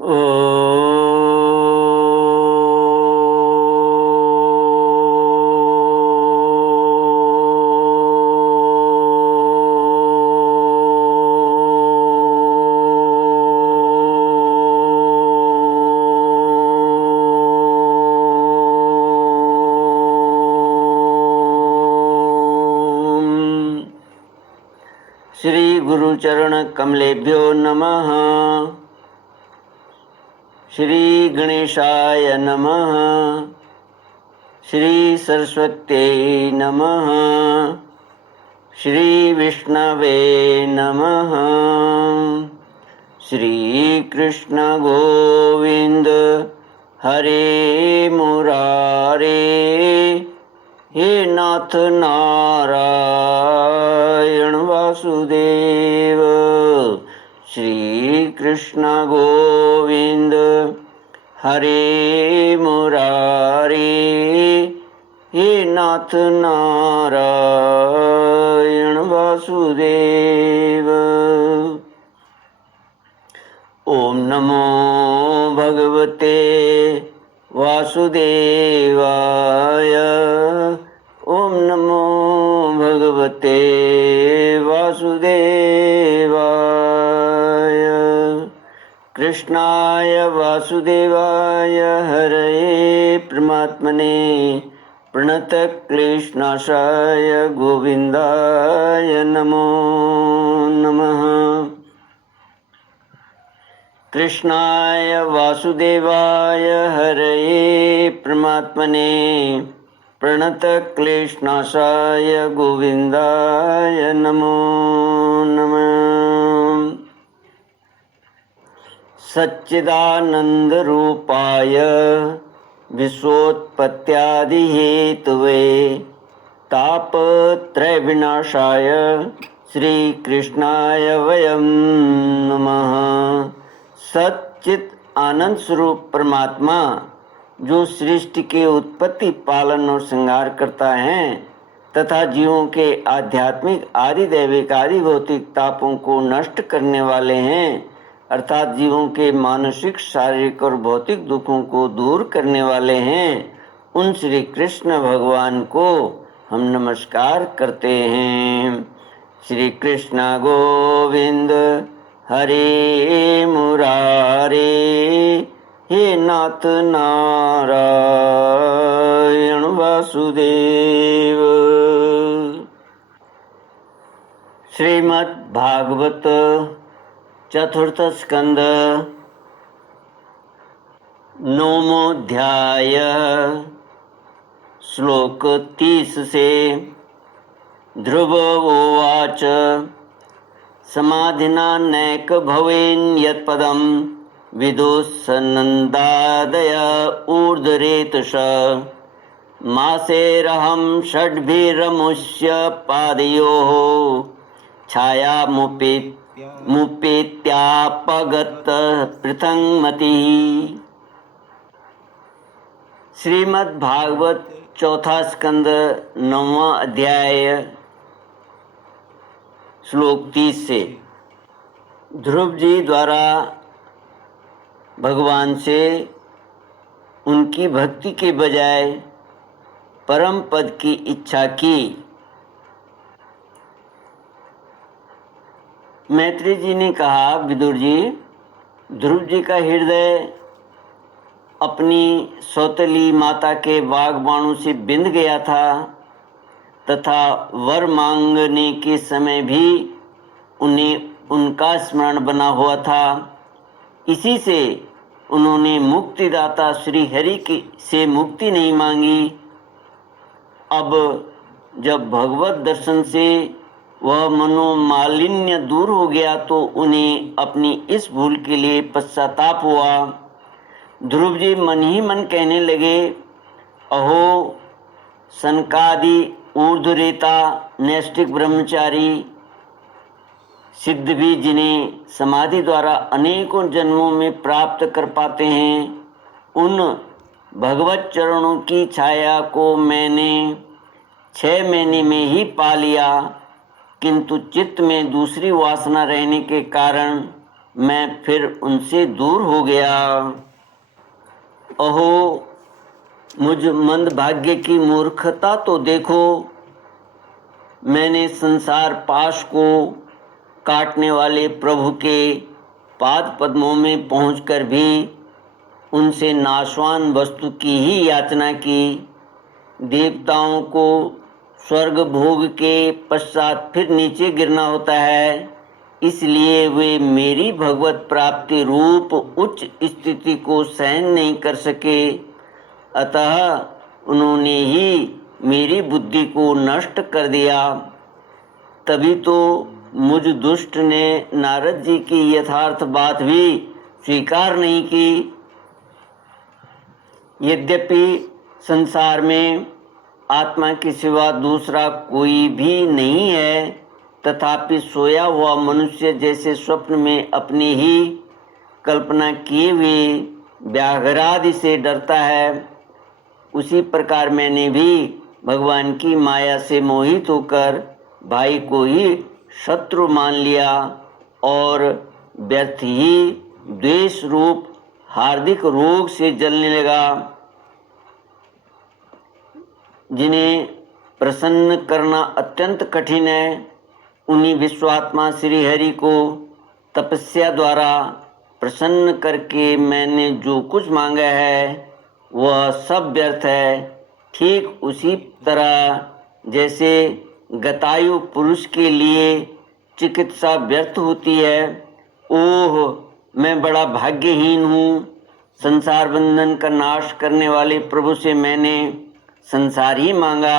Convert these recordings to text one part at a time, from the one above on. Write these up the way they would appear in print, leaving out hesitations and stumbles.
ओ श्री गुरुचरण कमलेभ्यो नमः। श्री गणेशाय नमः। श्री सरस्वत्यै नमः। श्री विष्णवे नमः। श्री कृष्ण गोविंद हरे मुरारे, हे नाथ नारायण वासुदेव। श्री कृष्ण गोविंद हरे मुरारे, हे नाथ नारायण वासुदेव। ओम नमो भगवते वासुदेवाय। ओम नमो भगवते वासुदेवाय। कृष्णाय वासुदेवाय हरये परमात्मने प्रणतक्लेशनाशाय गोविन्दाय नमो नमः। कृष्णाय वासुदेवाय हरये परमात्मने प्रणतक्लेशनाशाय गोविन्दाय नमो नमः। सच्चिदानन्दरूपाय विश्वोत्पत्त्यादिहेतवे तापत्रयविनाशाय श्रीकृष्णाय वयं नमः। सच्चित आनंद स्वरूप परमात्मा जो सृष्टि के उत्पत्ति, पालन और श्रृंगार करता है तथा जीवों के आध्यात्मिक, आदि दैविक, आदि भौतिक तापों को नष्ट करने वाले हैं, अर्थात जीवों के मानसिक, शारीरिक और भौतिक दुखों को दूर करने वाले हैं, उन श्री कृष्ण भगवान को हम नमस्कार करते हैं। श्री कृष्ण गोविंद हरे मुरारे, हे नाथ नारायण वासुदेव। श्रीमद् भागवत चतुर्थ स्कंद नवमोऽध्याय श्लोक 30 से। ध्रुव उवाच समाधिना नैक भवेन् यत्पदं विदुस्सनन्दादय ऊर्ध्वरेतस मासेरहं षड्भिरमुष्य पादयोः छायामुपेत्यापगत पृथङ्मतिः। श्रीमद् भागवत चौथा स्कंद 9वां अध्याय श्लोक 30 से। ध्रुव जी द्वारा भगवान से उनकी भक्ति के बजाय परम पद की इच्छा की। मैत्री जी ने कहा, विदुर जी, ध्रुव जी का हृदय अपनी सौतेली माता के वाग बाणों से बिंध गया था तथा वर मांगने के समय भी उन्हें उनका स्मरण बना हुआ था। इसी से उन्होंने मुक्तिदाता श्री हरि की से मुक्ति नहीं मांगी। अब जब भगवत दर्शन से वह मनोमालिन्य दूर हो गया तो उन्हें अपनी इस भूल के लिए पश्चाताप हुआ। ध्रुव जी मन ही मन कहने लगे, अहो सनकादि ऊर्ध्वरेता नैष्ठिक ब्रह्मचारी सिद्ध भी जिन्हें समाधि द्वारा अनेकों जन्मों में प्राप्त कर पाते हैं, उन भगवत चरणों की छाया को मैंने 6 महीने में ही पा लिया, किंतु चित्त में दूसरी वासना रहने के कारण मैं फिर उनसे दूर हो गया। अहो मुझ मंदभाग्य की मूर्खता तो देखो, मैंने संसार पाश को काटने वाले प्रभु के पाद पद्मों में पहुंचकर भी उनसे नाशवान वस्तु की ही याचना की। देवताओं को स्वर्ग भोग के पश्चात फिर नीचे गिरना होता है, इसलिए वे मेरी भगवत प्राप्ति रूप उच्च स्थिति को सहन नहीं कर सके। अतः उन्होंने ही मेरी बुद्धि को नष्ट कर दिया। तभी तो मुझ दुष्ट ने नारद जी की यथार्थ बात भी स्वीकार नहीं की। यद्यपि संसार में आत्मा के सिवा दूसरा कोई भी नहीं है, तथापि सोया हुआ मनुष्य जैसे स्वप्न में अपनी ही कल्पना किए हुए व्याघ्रादि से डरता है, उसी प्रकार मैंने भी भगवान की माया से मोहित होकर भाई को ही शत्रु मान लिया और व्यर्थ ही द्वेष रूप हार्दिक रोग से जलने लगा। जिन्हें प्रसन्न करना अत्यंत कठिन है, उन्हीं विश्वात्मा श्री हरि को तपस्या द्वारा प्रसन्न करके मैंने जो कुछ मांगा है वह सब व्यर्थ है। ठीक उसी तरह जैसे गतायु पुरुष के लिए चिकित्सा व्यर्थ होती है। ओह मैं बड़ा भाग्यहीन हूँ। संसार बंधन का नाश करने वाले प्रभु से मैंने संसार ही मांगा।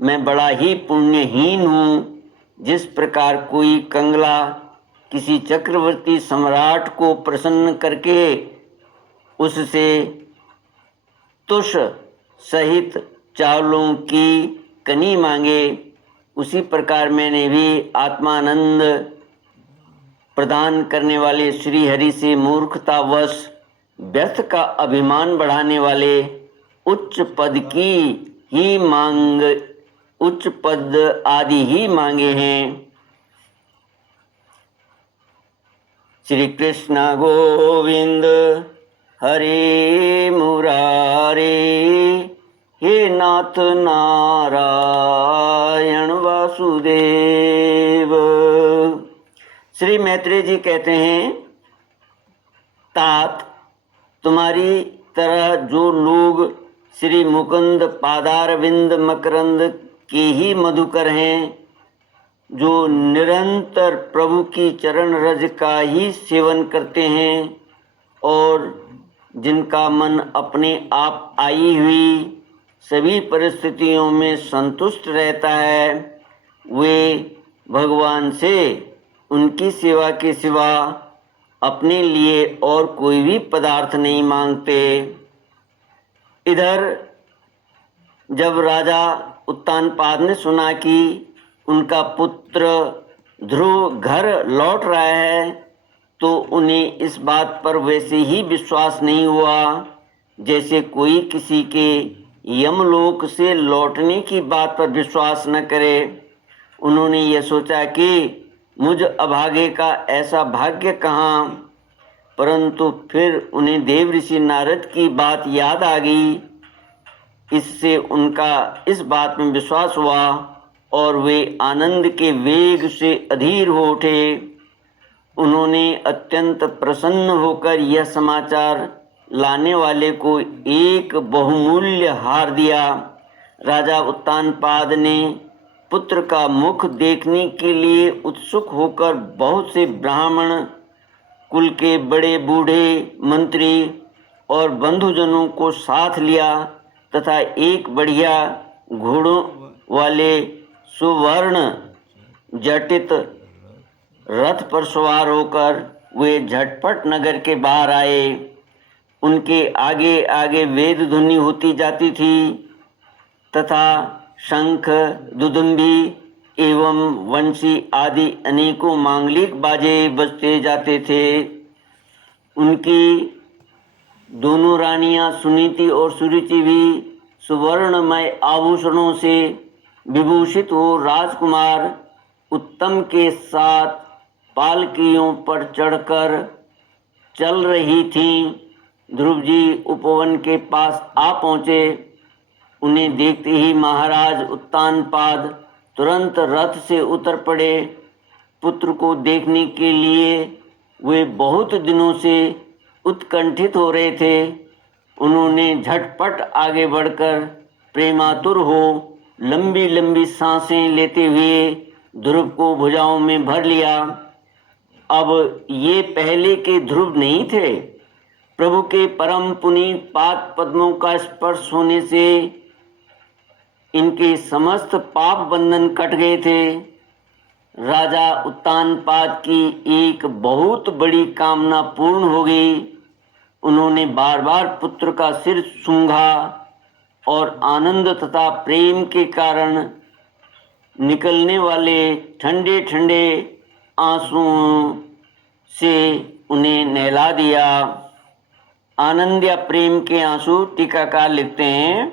मैं बड़ा ही पुण्यहीन हूँ। जिस प्रकार कोई कंगला किसी चक्रवर्ती सम्राट को प्रसन्न करके उससे तुष सहित चावलों की कनी मांगे, उसी प्रकार मैंने भी आत्मानंद प्रदान करने वाले श्री हरि से मूर्खतावश व्यर्थ का अभिमान बढ़ाने वाले उच्च पद की ही मांग, उच्च पद आदि ही मांगे हैं। श्री कृष्ण गोविंद हरे मुरारे, हे नाथ नारायण वासुदेव। श्री मैत्रेय जी कहते हैं, तात तुम्हारी तरह जो लोग श्री मुकुंद पादारविंद मकरंद के ही मधुकर हैं, जो निरंतर प्रभु की चरण रज का ही सेवन करते हैं और जिनका मन अपने आप आई हुई सभी परिस्थितियों में संतुष्ट रहता है, वे भगवान से उनकी सेवा के सिवा अपने लिए और कोई भी पदार्थ नहीं मांगते। इधर जब राजा उत्तानपाद ने सुना कि उनका पुत्र ध्रुव घर लौट रहा है, तो उन्हें इस बात पर वैसे ही विश्वास नहीं हुआ जैसे कोई किसी के यमलोक से लौटने की बात पर विश्वास न करे। उन्होंने यह सोचा कि मुझ अभागे का ऐसा भाग्य कहाँ, परंतु फिर उन्हें देव ऋषि नारद की बात याद आ गई। इससे उनका इस बात में विश्वास हुआ और वे आनंद के वेग से अधीर हो उठे। उन्होंने अत्यंत प्रसन्न होकर यह समाचार लाने वाले को एक बहुमूल्य हार दिया। राजा उत्तानपाद ने पुत्र का मुख देखने के लिए उत्सुक होकर बहुत से ब्राह्मण कुल के बड़े बूढ़े मंत्री और बंधुजनों को साथ लिया तथा एक बढ़िया घोड़ों वाले सुवर्ण जटित रथ पर सवार होकर वे झटपट नगर के बाहर आए। उनके आगे आगे वेद ध्वनि होती जाती थी तथा शंख, दुदुम्बी एवं वंशी आदि अनेकों मांगलिक बाजे बजते जाते थे। उनकी दोनों रानियां सुनीति और सुरुचि भी सुवर्णमय आभूषणों से विभूषित हो राजकुमार उत्तम के साथ पालकियों पर चढ़कर चल रही थीं। ध्रुव जी उपवन के पास आ पहुँचे। उन्हें देखते ही महाराज उत्तानपाद तुरंत रथ से उतर पड़े। पुत्र को देखने के लिए वे बहुत दिनों से उत्कंठित हो रहे थे। उन्होंने झटपट आगे बढ़कर प्रेमातुर हो लंबी लंबी सांसें लेते हुए ध्रुव को भुजाओं में भर लिया। अब ये पहले के ध्रुव नहीं थे। प्रभु के परम पुनीत पाद पद्मों का स्पर्श होने से इनके समस्त पाप बंधन कट गए थे। राजा उत्तानपाद की एक बहुत बड़ी कामना पूर्ण हो गई। उन्होंने बार बार पुत्र का सिर सूंघा और आनंद तथा प्रेम के कारण निकलने वाले ठंडे ठंडे आंसुओं से उन्हें नहला दिया। आनंद या प्रेम के आंसू, टीकाकार लिखते हैं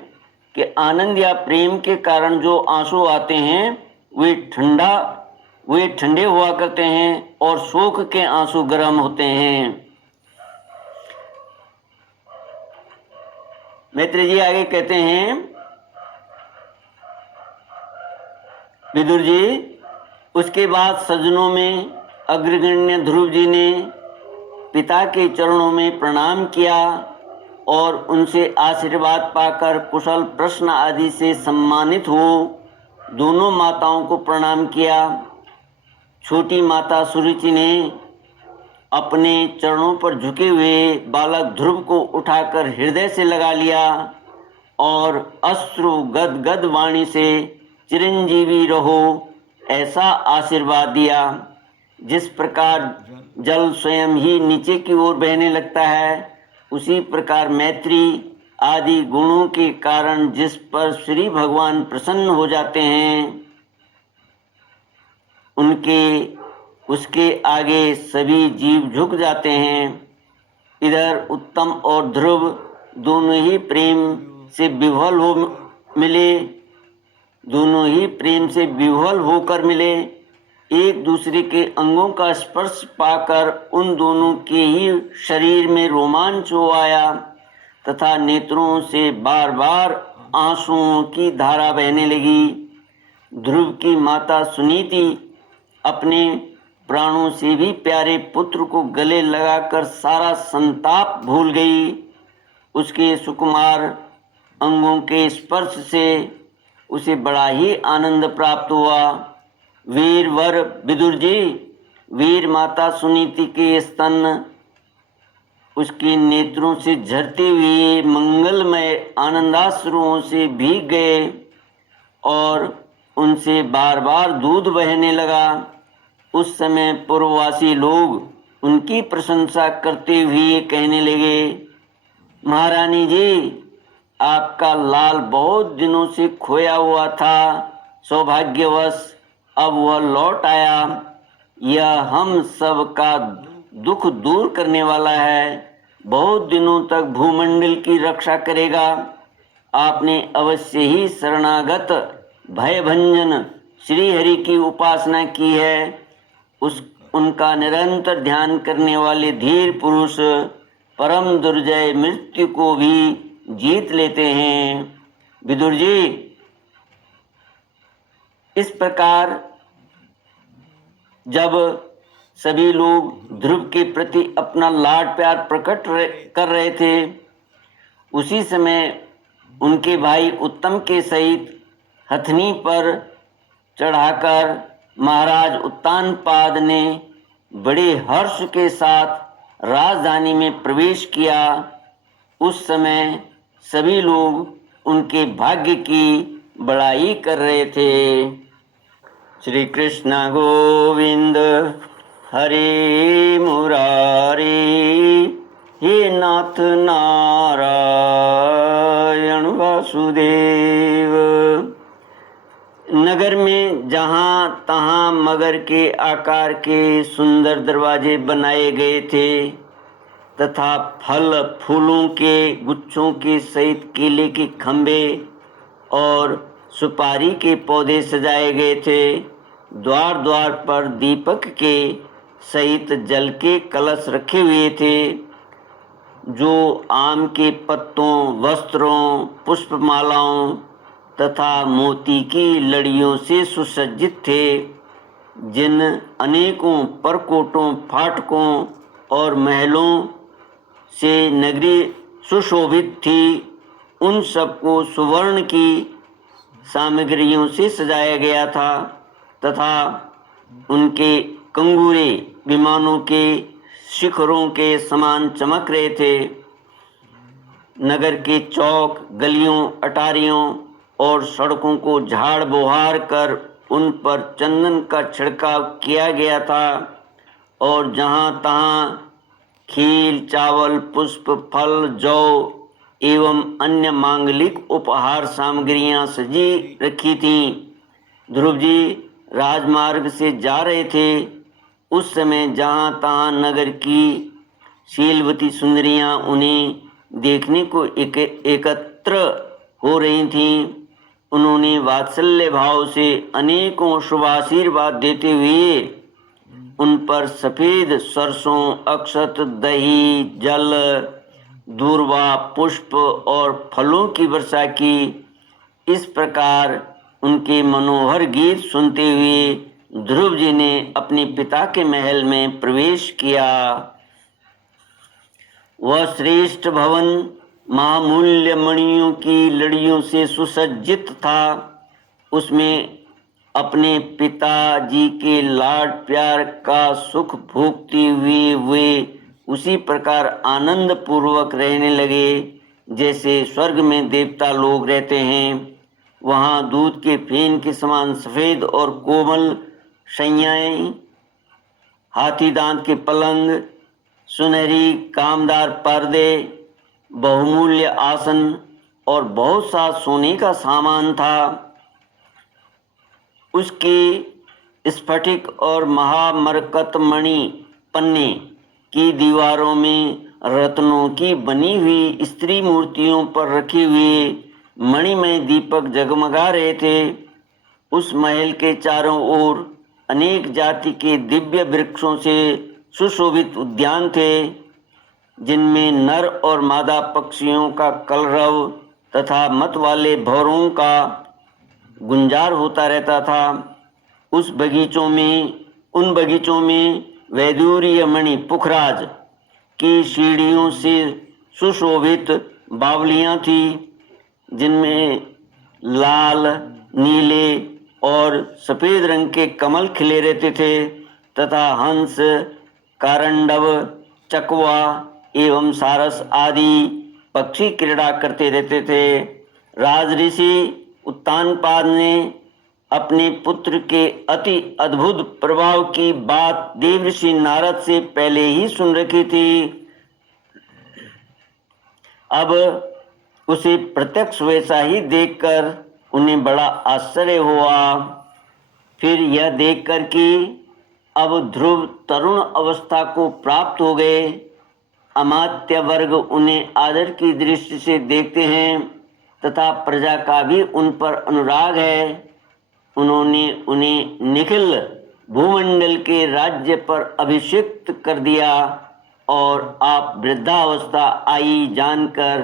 कि आनंद या प्रेम के कारण जो आंसू आते हैं वे ठंडे हुआ करते हैं और शोक के आंसू गर्म होते हैं। मैत्री जी आगे कहते हैं, विदुर जी, उसके बाद सज्जनों में अग्रगण्य ध्रुव जी ने पिता के चरणों में प्रणाम किया और उनसे आशीर्वाद पाकर कुशल प्रश्न आदि से सम्मानित हो दोनों माताओं को प्रणाम किया। छोटी माता सुरुचि ने अपने चरणों पर झुके हुए बालक ध्रुव को उठाकर हृदय से लगा लिया और अश्रु गदगद वाणी से चिरंजीवी रहो ऐसा आशीर्वाद दिया। जिस प्रकार जल स्वयं ही नीचे की ओर बहने लगता है, उसी प्रकार मैत्री आदि गुणों के कारण जिस पर श्री भगवान प्रसन्न हो जाते हैं, उसके आगे सभी जीव झुक जाते हैं। इधर उत्तम और ध्रुव दोनों ही प्रेम से विह्वल होकर मिले। एक दूसरे के अंगों का स्पर्श पाकर उन दोनों के ही शरीर में रोमांच हो आया तथा नेत्रों से बार बार आंसुओं की धारा बहने लगी। ध्रुव की माता सुनीति अपने प्राणों से भी प्यारे पुत्र को गले लगाकर सारा संताप भूल गई। उसके सुकुमार अंगों के स्पर्श से उसे बड़ा ही आनंद प्राप्त हुआ। वीर वर विदुर जी, वीर माता सुनीति के स्तन उसके नेत्रों से झरते हुए मंगलमय आनंदाश्रुओं से भीग गए और उनसे बार बार दूध बहने लगा। उस समय पूर्ववासी लोग उनकी प्रशंसा करते हुए कहने लगे, महारानी जी, आपका लाल बहुत दिनों से खोया हुआ था, सौभाग्यवश अब वह लौट आया। यह हम सब का दुख दूर करने वाला है, बहुत दिनों तक भूमंडल की रक्षा करेगा। आपने अवश्य ही शरणागत भयभंजन श्री हरि की उपासना की है। उनका निरंतर ध्यान करने वाले धीर पुरुष परम दुर्जय मृत्यु को भी जीत लेते हैं। विदुर जी, इस प्रकार जब सभी लोग ध्रुव के प्रति अपना लाड प्यार प्रकट कर रहे थे, उसी समय उनके भाई उत्तम के सहित हथनी पर चढ़ाकर महाराज उत्तानपाद ने बड़े हर्ष के साथ राजधानी में प्रवेश किया। उस समय सभी लोग उनके भाग्य की बड़ाई कर रहे थे। श्री कृष्ण गोविंद हरे मुरारी, हे नाथ नारायण वासुदेव। नगर में जहाँ तहाँ मगर के आकार के सुंदर दरवाजे बनाए गए थे तथा फल फूलों के गुच्छों के सहित केले के खंभे और सुपारी के पौधे सजाए गए थे। द्वार द्वार पर दीपक के सहित जल के कलश रखे हुए थे, जो आम के पत्तों, वस्त्रों, पुष्पमालाओं तथा मोती की लड़ियों से सुसज्जित थे। जिन अनेकों परकोटों, फाटकों और महलों से नगरी सुशोभित थी, उन सबको सुवर्ण की सामग्रियों से सजाया गया था तथा उनके कंगूरे विमानों के शिखरों के समान चमक रहे थे। नगर के चौक, गलियों, अटारियों और सड़कों को झाड़ बुहार कर उन पर चंदन का छिड़काव किया गया था और जहाँ तहाँ खील, चावल, पुष्प, फल, जौ एवं अन्य मांगलिक उपहार सामग्रियां सजी रखी थीं। ध्रुव जी राजमार्ग से जा रहे थे। उस समय जहाँ तहाँ नगर की शीलवती सुंदरियां उन्हें देखने को एकत्र हो रही थीं। उन्होंने वात्सल्य भाव से अनेकों शुभाशीर्वाद देते हुए उन पर सफेद सरसों, अक्षत, दही, जल, दूर्वा, पुष्प और फलों की वर्षा की। इस प्रकार उनके मनोहर गीत सुनते हुए ध्रुव जी ने अपने पिता के महल में प्रवेश किया। वह श्रेष्ठ भवन महामूल्य मणियों की लड़ियों से सुसज्जित था। उसमें अपने पिताजी के लाड प्यार का सुख भोगते हुए वे उसी प्रकार आनंद पूर्वक रहने लगे जैसे स्वर्ग में देवता लोग रहते हैं। वहाँ दूध के फेन के समान सफेद और कोमल शैयाएं, हाथी दांत के पलंग, सुनहरी कामदार पर्दे, बहुमूल्य आसन और बहुत सा सोने का सामान था। उसके स्फटिक और महामरकतमणि पन्ने की दीवारों में रत्नों की बनी हुई स्त्री मूर्तियों पर रखे हुए मणिमय दीपक जगमगा रहे थे। उस महल के चारों ओर अनेक जाति के दिव्य वृक्षों से सुशोभित उद्यान थे, जिनमें नर और मादा पक्षियों का कलरव तथा मत वाले भौरों का गुंजार होता रहता था। उन बगीचों में वैदूर्य मणि पुखराज की सीढ़ियों से सुशोभित बावलियां थी, जिनमें लाल, नीले और सफेद रंग के कमल खिले रहते थे तथा हंस, कारंडव, चकवा एवं सारस आदि पक्षी क्रीड़ा करते रहते थे। राजऋषि उत्तानपाद ने अपने पुत्र के अति अद्भुत प्रभाव की बात देवऋषि नारद से पहले ही सुन रखी थी। अब उसे प्रत्यक्ष वैसा ही देखकर उन्हें बड़ा आश्चर्य हुआ। फिर यह देखकर कि अब ध्रुव तरुण अवस्था को प्राप्त हो गए, अमात्य वर्ग उन्हें आदर की दृष्टि से देखते हैं तथा प्रजा का भी उन पर अनुराग है। उन्होंने उन्हें निखिल भूमंडल के राज्य पर अभिषिक्त कर दिया और आप वृद्धावस्था आई जानकर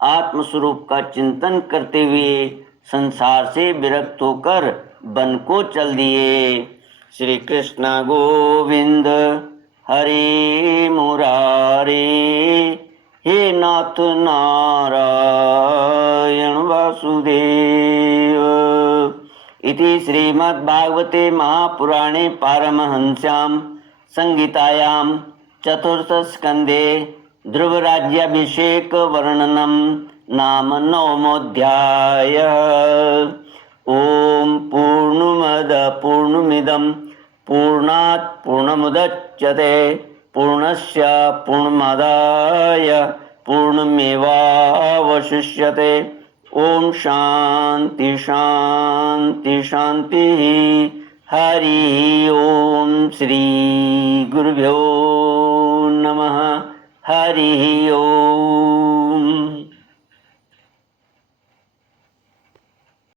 आत्मस्वरूप का चिंतन करते हुए संसार से विरक्त होकर वन को चल दिए। श्री कृष्ण गोविंद हरे मुरारे, हे नाथ नारायण वासुदेव। इति श्रीमद्भागवते महापुराणे पारमहंस्यां संहितायां चतुर्थस्कन्धे ध्रुवराज्याभिषेक वर्णनम नाम नवमोऽध्यायः। ओम पूर्णमद पूर्णमिदं पूर्णात् पूर्णमुदच्यते पूर्णस्य पूर्णमादाय पूर्णमेवावशिष्यते। ओम शांति शांति शांति। हरि ओम। श्री गुरुभ्यो नमः। हरि ओम।